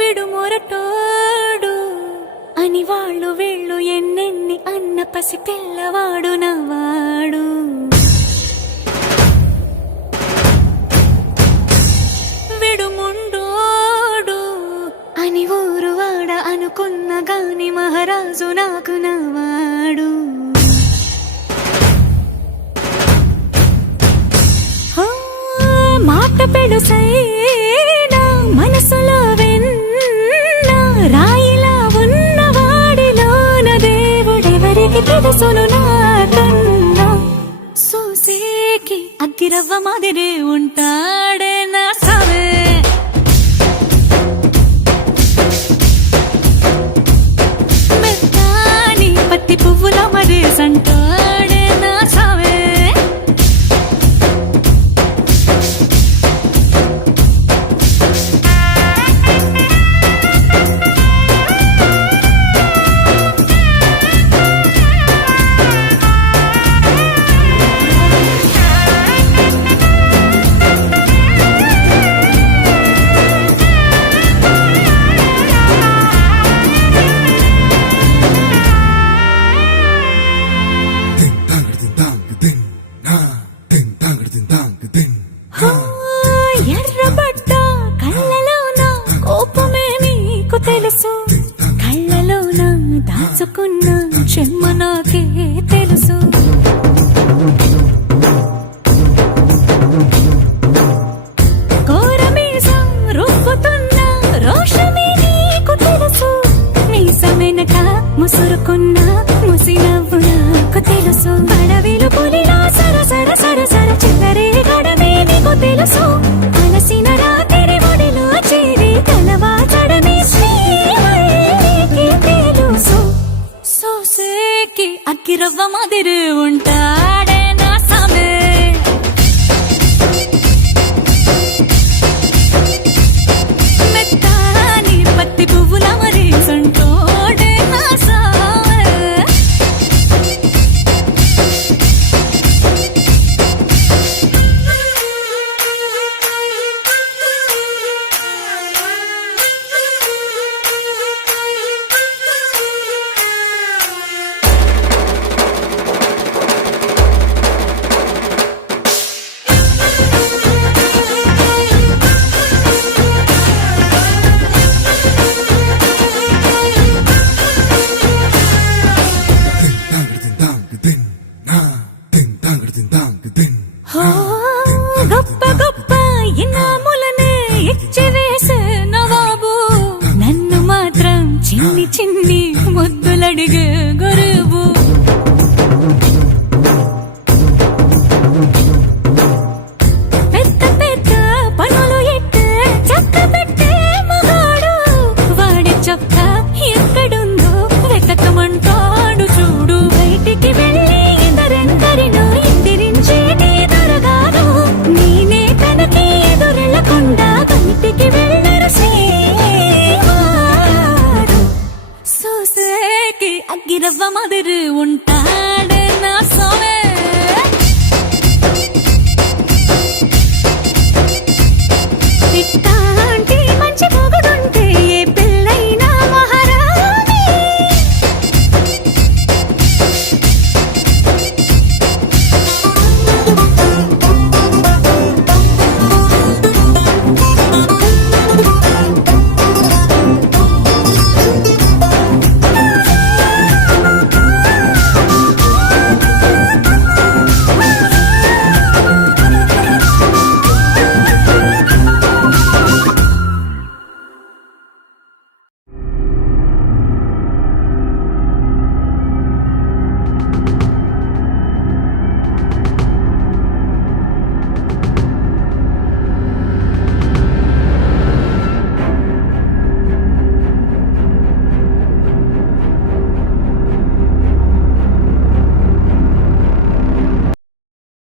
విడుమొరటోడు అని వాళ్ళు వీళ్ళు ఎన్నెన్ని అన్న పసి పిల్లవాడు నవ్వాడు. విడుముండోడు అని ఊరు వాడ అనుకున్న గాని మహారాజు నాకు నవ్వాడు. మాట పెడుసైనా మనసులో వెన్న రాయిలా ఉన్నవాడిలోన దేవుడెవరికి తెలుసును నాకన్నా. సూసేకి అగ్గిరవ్వ మాదిరే ఉంటాడే నా సావే. మెత్తాని పత్తి పువ్వుల మరేసంటాడే నా సావే. ఎర్రబడ్డ కళ్ళలోన కోపమే నీకు తెలుసు, కళ్ళలోన దాచుకున్న చెమ్మ నాకే తెలుసు. కోరమీసం రుబ్బుతున్న రోషమే నీకు తెలుసు, మీసమెనక ముసురుకున్న ముసి నవ్వు నాకు తెలుసు. అడవిలు పులిలా సరసర సరసర చిల్లరే గడమే నీకు తెలుసు. అలసిన రాత్రి ఒడిలో చేరి తలవాచడమే శ్రీకి తెలుసు. సోసేకి అగ్గిరవ్వ మాదిరి ఉంటాడే నా సామే. మెత్తాని పత్తి పువ్వుల మరేసంటోడే నా సామే. గొప్ప గొప్ప ఇనాములనే ఇచ్చి వేసే నవాబు నన్ను మాత్రం చిన్ని చిన్ని ముద్దులడిగే